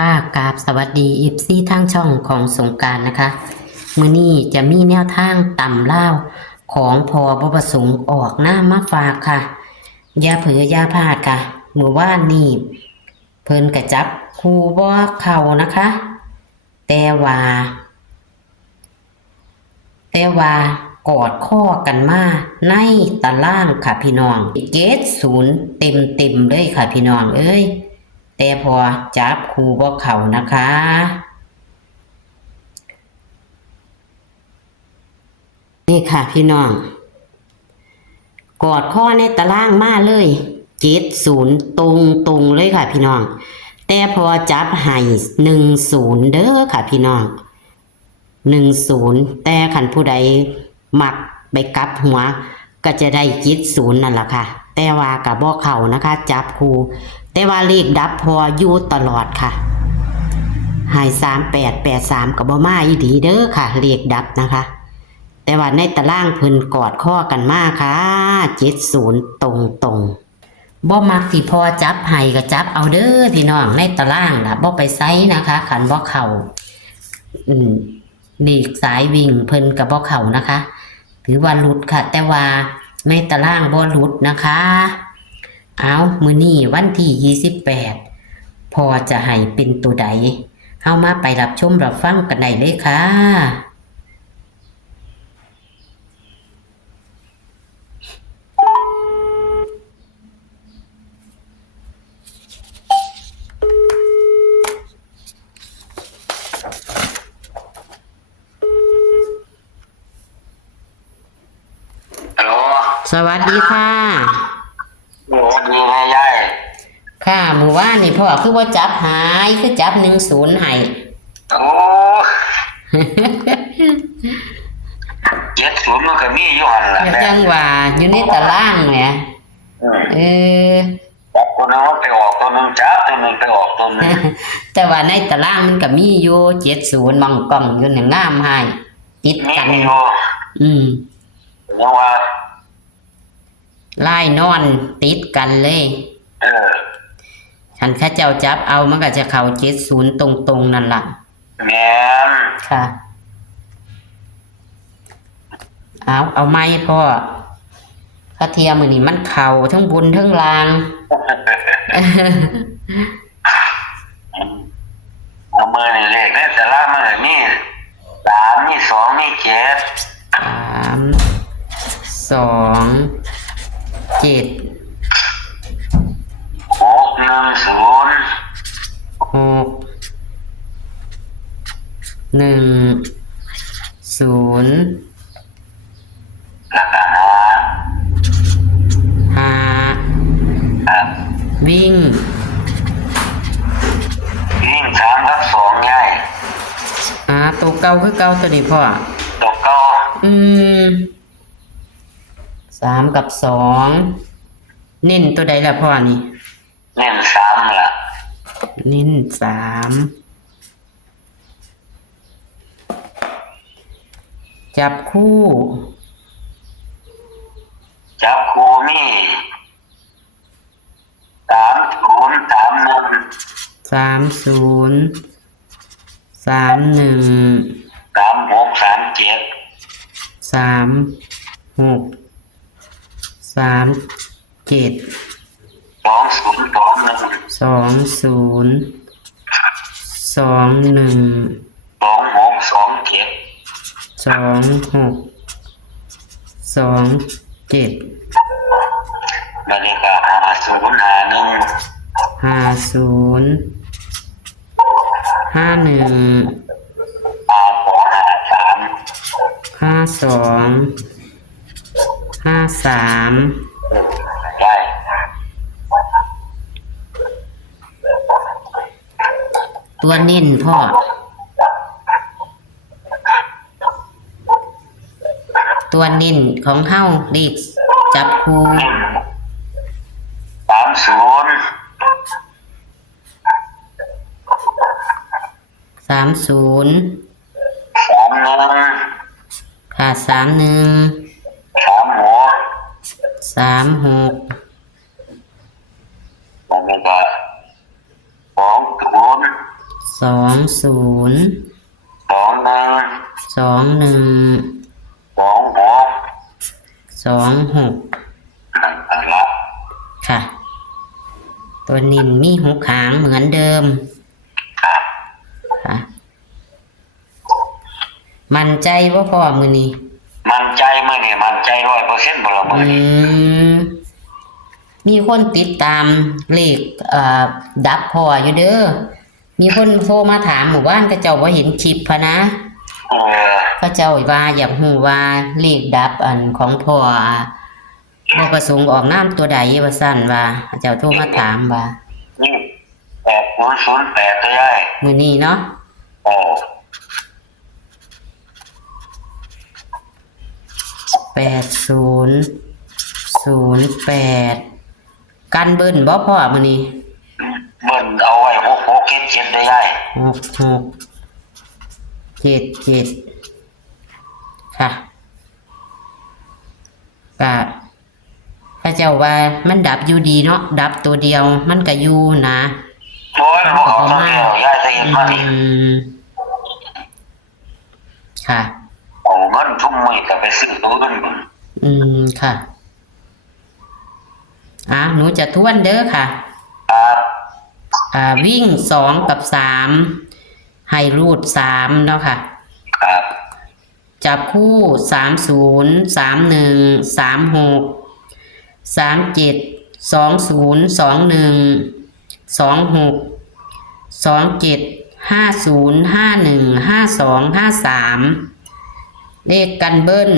ค่ะกราบสวัสดีอีฟซี่ทางช่องของสงกรานต์นะคะมื้อนี้จะมีแนวทางตำล่าวของพอบ่ประสงค์ออกหน้ามาฝากค่ะอย่าเผลออย่าพลาดค่ะมื้อวานนี้เพิ่นก็จับคู่บ่เข้านะคะแต่ว่ากอดข้อกันมาในตารางค่ะพี่น้องเกรด0เต็มเลยค่ะพี่น้องเอ้ยแต่พอจับคู่บ่เข้านะคะนี่ค่ะพี่น้องกอดข้อในตารางมาเลย70ตรงเลยค่ะพี่น้องแต่พอจับให้10เด้อค่ะพี่น้อง10แต่คันผู้ใดมักไปกลับหัวก็จะได้70นั่นล่ะค่ะแต่ว่าก็บ่เข้านะคะจับคู่แต่ว่าเลขดับพออยู่ตลอดค่ะให้3883ก็บ่มาอีหลีเด้อค่ะเลขดับนะคะแต่ว่าในตารางเพิ่นกอดข้อกันมาค่ะ70ตรงบ่มักที่พอจับให้ก็จับเอาเด้อพี่น้องในตารางน่ะบ่ไปไสนะคะคันบ่เข้าเลขสายวิ่งเพิ่นก็บ่เข้านะคะถือว่าหลุดค่ะแต่ว่าในตารางบ่หลุดนะคะเอามื้อนี้วันที่28พอจะให้เป็นตัวใดเฮามาไปรับชมรับฟังกันได้เลยค่ะฮัลโหลสวัสดีค่ะโหดีนะยายค่ะมื้อวานนี่พ่อคือว่าจับหายคือจับ10ให้โอ้70มันก็มีอยู่หั่นล่ะก็จังว่าอยู่ในตารางแหมเออจับตัวนึงไปออกตัวนึงจับตัวนึงไปออกตัวนึง แต่ว่าในตารางมันก็มีอยู่70มองกล้องอยู่นี่งามให้ติดกันอยู่ยังว่าลายนอนติดกันเลยคันข้าเจ้าจับเอามันก็จะเข้า70ตรงๆนั่นล่ะแม่นค่ะเอาไม้พ่อพระเทียมมื้อนี้มันเข้าทั้งบนทั้งล่างเอามือนี่เลขในแต่ละมือมี3มี2มี7 3 2 7 6 1 0 แล้วก็5ครับวิ่ง3กับ2ยายตัวเก่าคือเก่าตัวนี้พ่อตัวเก่า3กับ2เน้นตัวใดล่ะพ่อนี่เน้น3ล่ะเน้น3จับคู่มี30 31 36 37 20 21 26 27บรรยากาศ50 51 52 ได้ ตัวเน้นพ่อตัวเน้นของเฮาเลขจับคู่30 ค่ะ36 แล้วก็20 20 21 21 26 26นั่นละ ค่ะ ตัวนินมี6หางเหมือนเดิม ครับ ค่ะ มั่นใจว่าพ่อมือนี้ มั่นใจมื้อนี้มั่นใจ100%บ่ละมื้อนี้ มีคนติดตามเลขดับพ่ออยู่เด้อ มีคนโทรมาถามหมู่บ้านก็เจ้าว่าเห็นคลิปพะนะก็เจ้าว่าอยากฮู้ว่าเลขดับอันของพ่อบ่ประสงค์ออกนามตัวใดว่าซั่นว่าเจ้าโทรมาถามว่า นี่8008ตัวใหญ่ มื้อนี้เนาะ โอ้ 8008กันเบิ้นบ่พ่อมื้อนี้ เบิ่นเอาไว้6677ตัวใหญ่ 6677ค่ะก็พระเจ้าว่ามันดับอยู่ดีเนาะดับตัวเดียวมันก็อยู่นะ โอ้ยบ่เอาตัวเดียวใหญ่จะเห็นมานี่ ค่ะ เอาเงินทุ่มมือก็ไปซื้อตัวอื่นเบิ่ง ค่ะหนูจะทวนเด้อค่ะ ครับ วิ่ง2กับ3ให้รูด3เนาะค่ะ ครับ จับคู่30 31 36 37 20 21 26 27 50 51 52 53เลขกันเบิ้ล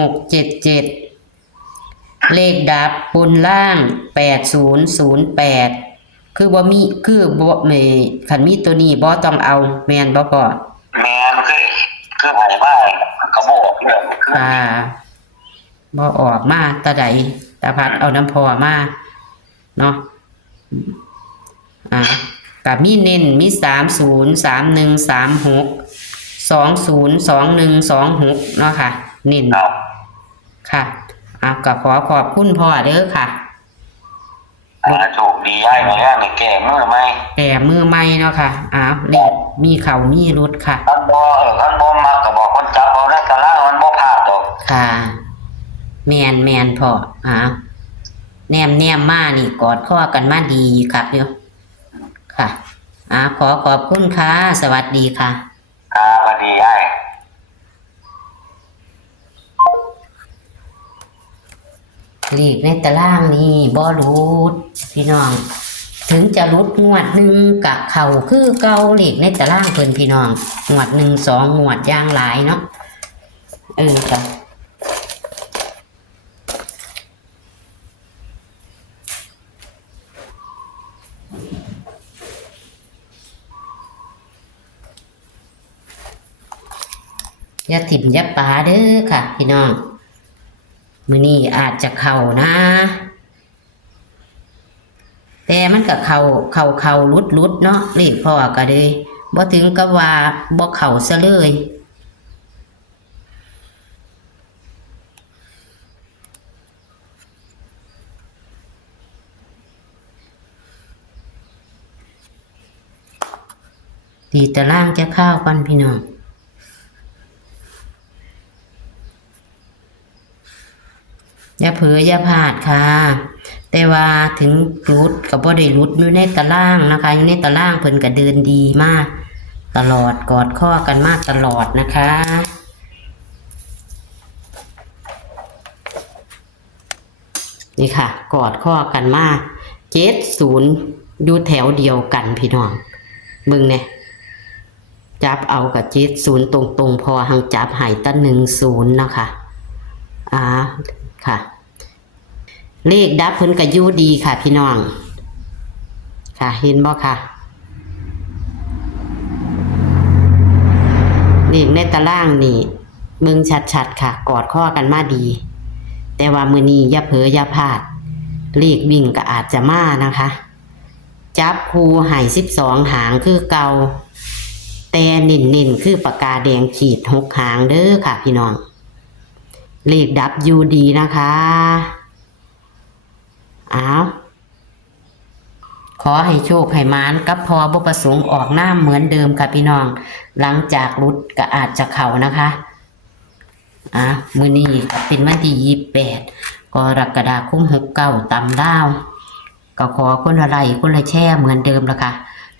6677เลขดับบนล่าง8008คือบ่มีคือบ่มีคันมีตัวนี้บ่ต้องเอาแม่นบ่พ่อ แม่นคือไผมาก็บ่ออกเรื่องคือ บ่ออกมาตาใดตาพัดเอาน้ำพอมาเนาะก็มีเน้นมี30 31 36 20 21 26เนาะค่ะเน้น ครับ ค่ะก็ขอบคุณพ่อเด้อค่ะ โชคดีย้ายมาแล้วนี่แก้มือไหม แต่มือใหม่เนาะค่ะเลขมีเข่ามีรุดค่ะ คันบ่มักก็บอกคนจับเอาได้ตารางมันบ่พลาดดอก ค่ะแมนพ่อแนมมานี่กอดข้อกันมาดีครับเดียวค่ะขอบคุณค่ะ สวัสดีค่ะ ครับสวัสดีย้าย เลขในตารางนี่บ่รุดพี่น้อง ถึงจะรุดงวดหนึ่งกับเข่าคือเก่าเลขในตารางเพิ่นพี่น้องงวด1 2งวดอย่างหลายเนาะจ้ะอย่าถิ่มอย่าปาเด้อค่ะพี่น้องมื้อนี้อาจจะเข้านะแต่มันก็เข้าลุดเนาะเลขพ่อก็เลยบ่ถึงกับว่าบ่เข้าซะเลยตีตารางจะเข้ากันพี่น้องอย่าเผลออย่าพลาดค่ะแต่ว่าถึงรุดกับบ่ได้รุดอยู่ในตารางนะคะอยู่ในตารางเพิ่นก็เดินดีมากตลอดกอดข้อกันมากตลอดนะคะนี่ค่ะกอดข้อกันมาก70อยู่แถวเดียวกันพี่น้องเบิ่งเนี่ยจับเอากับ70ตรงๆพอหังจับให้ตั้ง10นะคะค่ะเลขดับเพิ่นก็อยู่ดีค่ะพี่น้องค่ะเห็นบ่ค่ะเลขในตารางนี่มึงชัดๆค่ะกอดข้อกันมาดีแต่ว่ามื้อนี้อย่าเผลออย่าพลาดเลขวิ่งก็อาจจะมานะคะจับคู่ให้12หางคือเก่าแต่เน้นๆคือปากกาแดงขีด6หางเด้อค่ะพี่น้องเลขดับอยู่ดีนะคะ ขอให้โชคให้หมานกับพอบ่ประสงค์ออกหน้าเหมือนเดิมค่ะพี่น้อง หลังจากรุดก็อาจจะเข้านะคะมื้อนี้ก็เป็นวันที่28กรกฎาคม69ตำดาวก็ขอคนละไลค์คนละแชร์เหมือนเดิมละค่ะ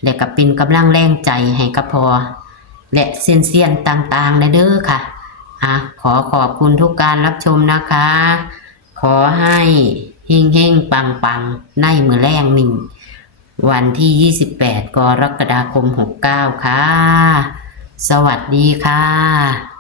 และก็เป็นกำลังแรงใจให้กับพอและเซียนๆต่างๆนะเด้อค่ะขอขอบคุณทุกการรับชมนะคะ ขอให้เฮงๆปังๆในมื้อแรงนี้วันที่28กรกฎาคม69ค่ะสวัสดีค่ะ